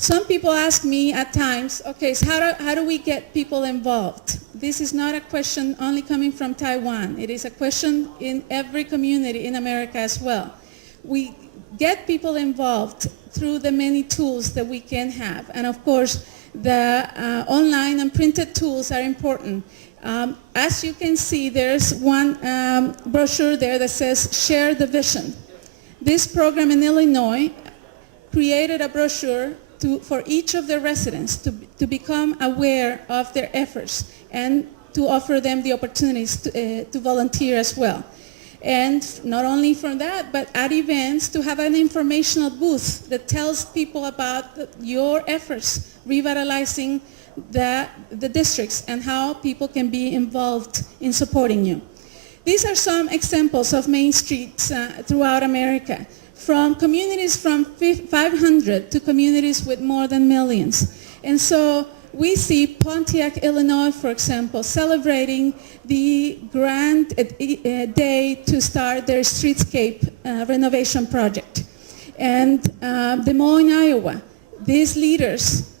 Some people ask me at times, okay, so how do we get people involved? This is not a question only coming from Taiwan. It is a question in every community in America as well. We get people involved through the many tools that we can have. And of course, the online and printed tools are important. As you can see, there's one brochure there that says, Share the Vision. This program in Illinois created a brochure for each of the residents to become aware of their efforts and to offer them the opportunities to volunteer as well. And not only from that, but at events to have an informational booth that tells people about your efforts, revitalizing the districts and how people can be involved in supporting you. These are some examples of main streets throughout America, from communities from 500 to communities with more than millions. And so we see Pontiac, Illinois, for example, celebrating the grand day to start their streetscape renovation project. And Des Moines, Iowa, these leaders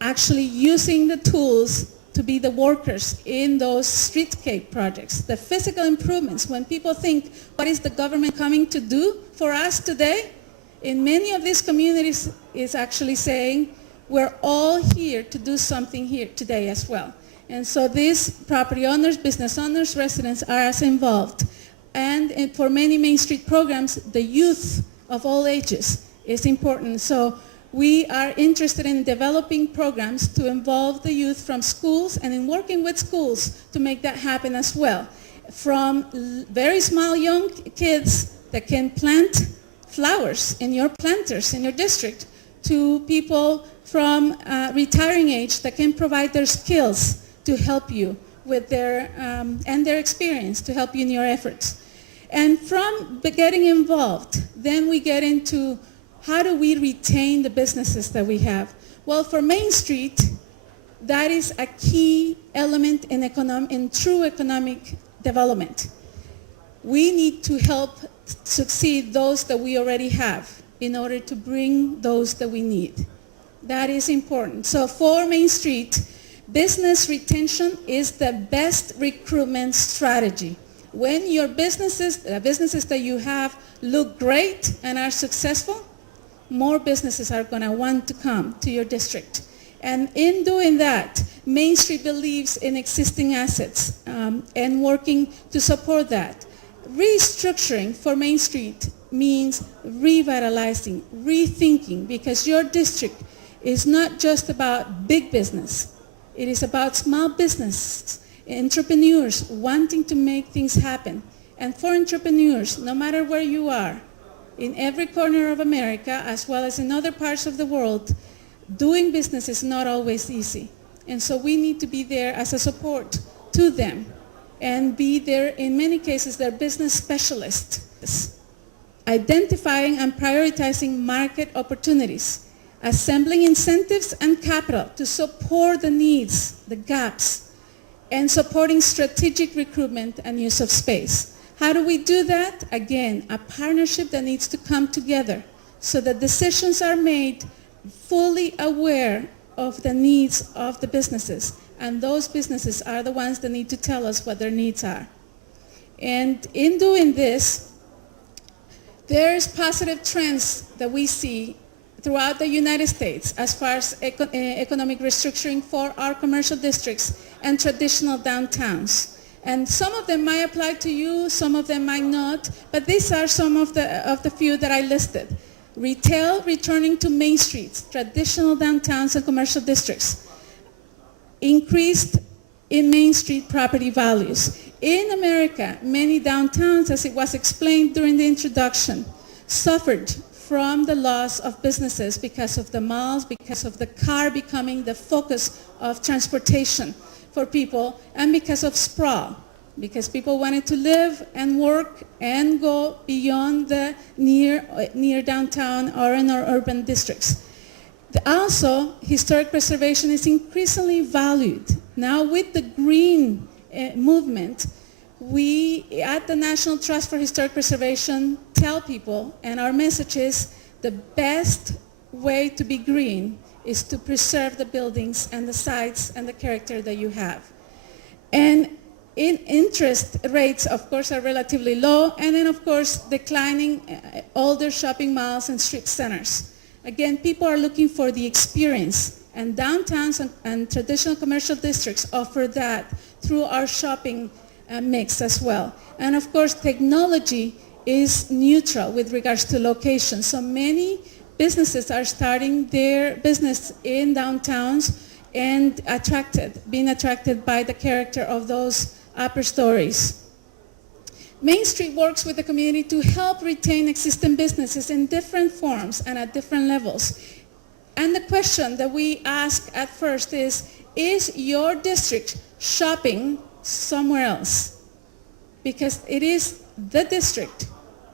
actually using the tools to be the workers in those streetscape projects, the physical improvements. When people think, what is the government coming to do for us today? In many of these communities is actually saying, we're all here to do something here today as well. And so these property owners, business owners, residents are as involved. And for many Main Street programs, the youth of all ages is important. So we are interested in developing programs to involve the youth from schools and in working with schools to make that happen as well. From very small young kids that can plant flowers in your planters in your district to people from retiring age that can provide their skills to help you with their, and their experience to help you in your efforts. And from getting involved, then we get into how do we retain the businesses that we have? Well, for Main Street, that is a key element in true economic development. We need to help succeed those that we already have in order to bring those that we need. That is important. So for Main Street, business retention is the best recruitment strategy. When your businesses, the businesses that you have, look great and are successful, more businesses are going to want to come to your district. And in doing that, Main Street believes in existing assets and working to support that. Restructuring for Main Street means revitalizing, rethinking, because your district is not just about big business. It is about small business, entrepreneurs wanting to make things happen. And for entrepreneurs, no matter where you are, in every corner of America, as well as in other parts of the world, doing business is not always easy. And so we need to be there as a support to them and be there, in many cases, their business specialists, identifying and prioritizing market opportunities, assembling incentives and capital to support the needs, the gaps, and supporting strategic recruitment and use of space. How do we do that? Again, a partnership that needs to come together so that decisions are made fully aware of the needs of the businesses. And those businesses are the ones that need to tell us what their needs are. And in doing this, there's positive trends that we see throughout the United States as far as economic restructuring for our commercial districts and traditional downtowns. And some of them might apply to you, some of them might not, but these are some of the few that I listed. Retail returning to main streets, traditional downtowns and commercial districts. Increased in Main Street property values. In America, many downtowns, as it was explained during the introduction, suffered from the loss of businesses because of the malls, because of the car becoming the focus of transportation for people, and because of sprawl, because people wanted to live and work and go beyond the near downtown or in our urban districts. Also, historic preservation is increasingly valued. Now with the green movement, we at the National Trust for Historic Preservation tell people, and our message is, the best way to be green is to preserve the buildings and the sites and the character that you have. And interest rates, of course, are relatively low, and then, of course, declining older shopping malls and street centers. Again, people are looking for the experience, and downtowns and traditional commercial districts offer that through our shopping mix as well. And of course, technology is neutral with regards to location. So many businesses are starting their business in downtowns and being attracted by the character of those upper stories. Main Street works with the community to help retain existing businesses in different forms and at different levels. And the question that we ask at first is your district shopping somewhere else? Because it is the district,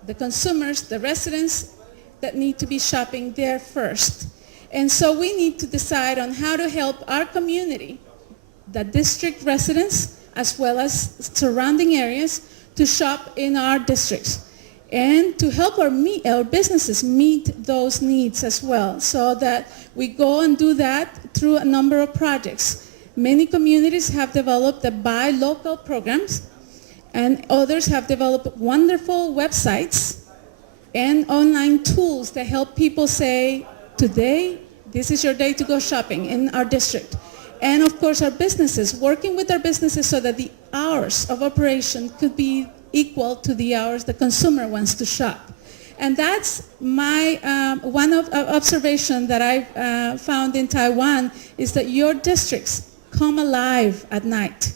the consumers, the residents that need to be shopping there first. And so we need to decide on how to help our community, the district residents, as well as surrounding areas, to shop in our districts and to help our businesses meet those needs as well, so that we go and do that through a number of projects. Many communities have developed the buy local programs, and others have developed wonderful websites and online tools that help people say, today, this is your day to go shopping in our district. And of course, our businesses, working with our businesses so that the hours of operation could be equal to the hours the consumer wants to shop. And that's my one observation that I found in Taiwan, is that your districts come alive at night.